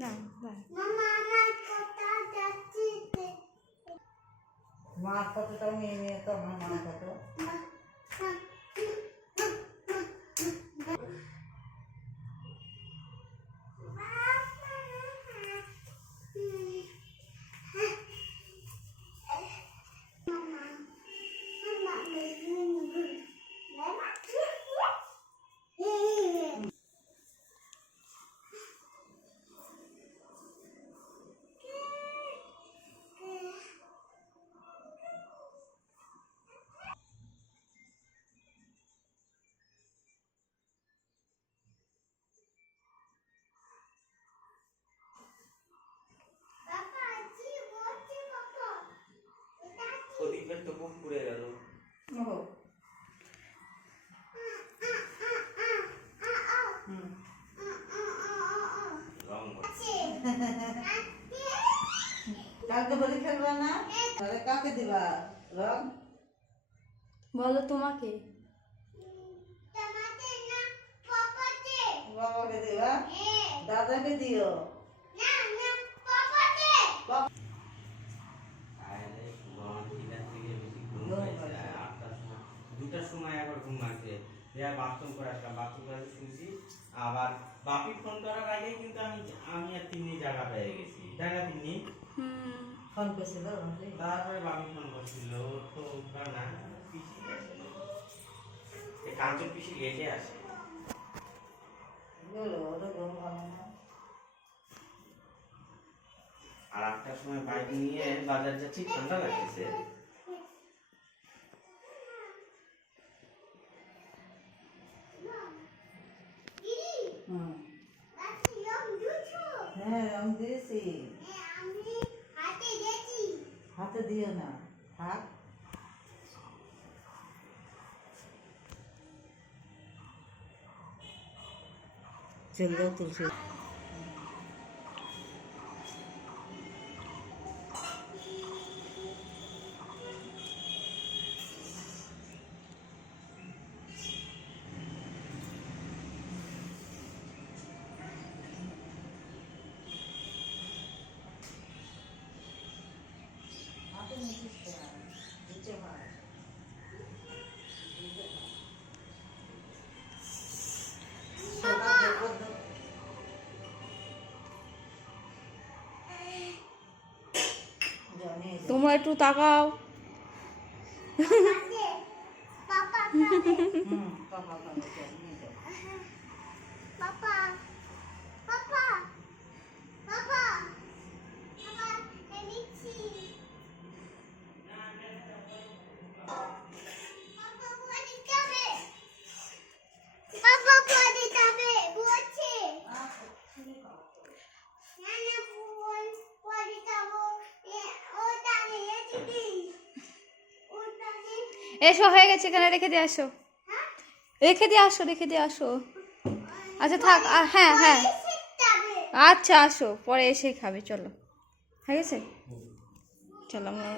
না মার কতটা মেয়ে মেয়ে তো আমার মা কত প্রদীপের তো মুখ পুড়ে গেল। কাকে বলে খেলবা না তাহলে কাকে দিবা রং বলো তোমাকে বাবাকে দিবা দাদাকে দিও দুটার সময় আবার ঘুম আসে, বাথরুম করে আসলাম, বাথরুম করে শুনছি আবার বাপি ফোন করার আগে কিন্তু আমি আর তিন্নি জায়গা পেয়ে গেছি। জায়গা তিন্নি ফোন করছিল তারপরে বাপি ফোন করছিল তো না পিসি কাঞ্চন পিসি লেটে আসে আর 8টার সময় বাইক নিয়ে বাজার যাচ্ছি, ঠান্ডা লাগতেছে। হ্যাঁ রং দিয়েছি হাতে দিও না হাত চল তুলছি তোমরা একটু তাকাও। এসো হয়ে গেছে, এখানে রেখে দিয়ে আসো, রেখে দিয়ে আসো, রেখে দিয়ে আসো। আচ্ছা থাক, হ্যাঁ হ্যাঁ আচ্ছা আসো, পরে এসেই খাবে। চলো হয়ে গেছে, চলো আমরা